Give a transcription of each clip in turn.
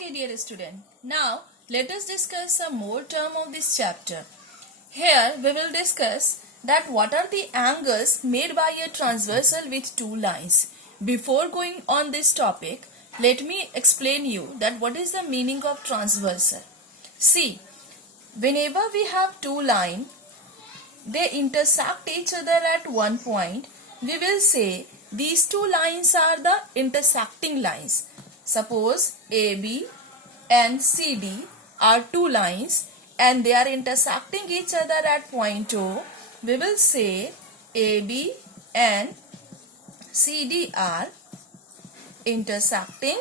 Okay, dear student, now let us discuss some more term of this chapter. Here we will discuss that what are the angles made by a transversal with two lines. Before going on this topic, let me explain you that what is the meaning of transversal. See, whenever we have two lines, they intersect each other at one point, we will say these two lines are the intersecting lines. Suppose AB and CD are two lines and they are intersecting each other at point O. We will say AB and CD are intersecting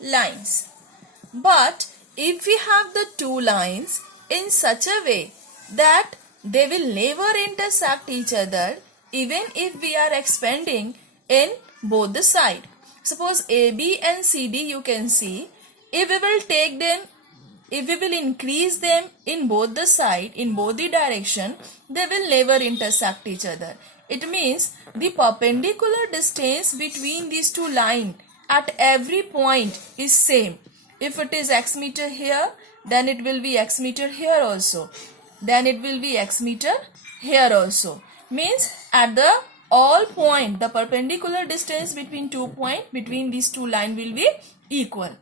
lines. But if we have the two lines in such a way that they will never intersect each other even if we are expanding in both the side. Suppose AB and CD, you can see, if we will take them, if we will increase them in both the side, in both the direction, they will never intersect each other. It means the perpendicular distance between these two lines at every point is same. If it is x meter here, then it will be x meter here also. Then it will be x meter here also. Means at the all point, the perpendicular distance between 2 points between these two lines will be equal.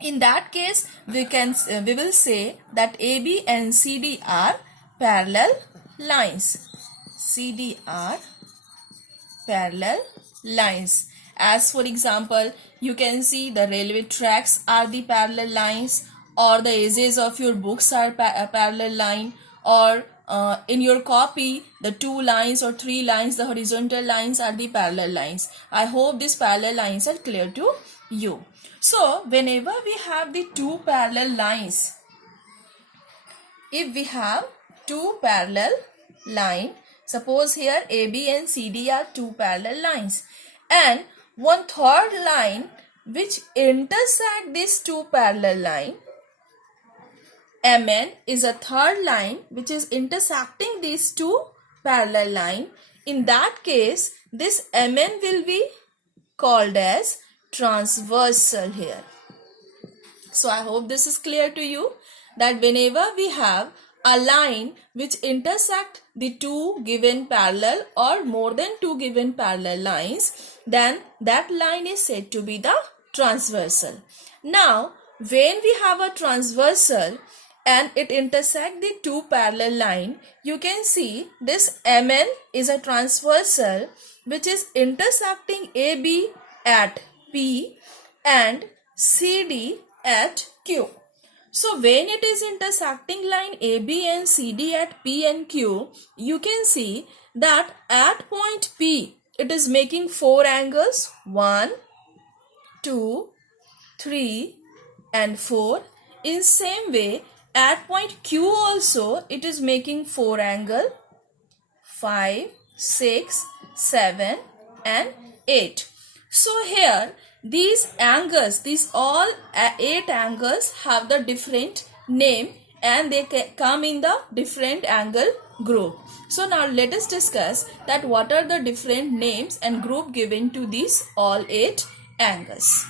In that case, we will say that AB and CD are parallel lines. CD are parallel lines. As for example, you can see the railway tracks are the parallel lines, or the edges of your books are a parallel line, or in your copy, the two lines or three lines, the horizontal lines are the parallel lines. I hope these parallel lines are clear to you. So, whenever we have the two parallel lines, if we have two parallel lines, suppose here AB and CD are two parallel lines, and one third line which intersect these two parallel lines, MN is a third line which is intersecting these two parallel lines. In that case, this MN will be called as transversal here. So I hope this is clear to you that whenever we have a line which intersect the two given parallel or more than two given parallel lines, then that line is said to be the transversal. Now, when we have a transversal and it intersect the two parallel line, you can see this MN is a transversal which is intersecting AB at P and CD at Q. So when it is intersecting line AB and CD at P and Q, you can see that at point P it is making four angles, 1, 2, 3 and 4. In same way, at point Q also it is making four angle, 5, 6, 7 and 8. So here these angles, these all 8 angles have the different name and they come in the different angle group. So now let us discuss that what are the different names and group given to these all 8 angles.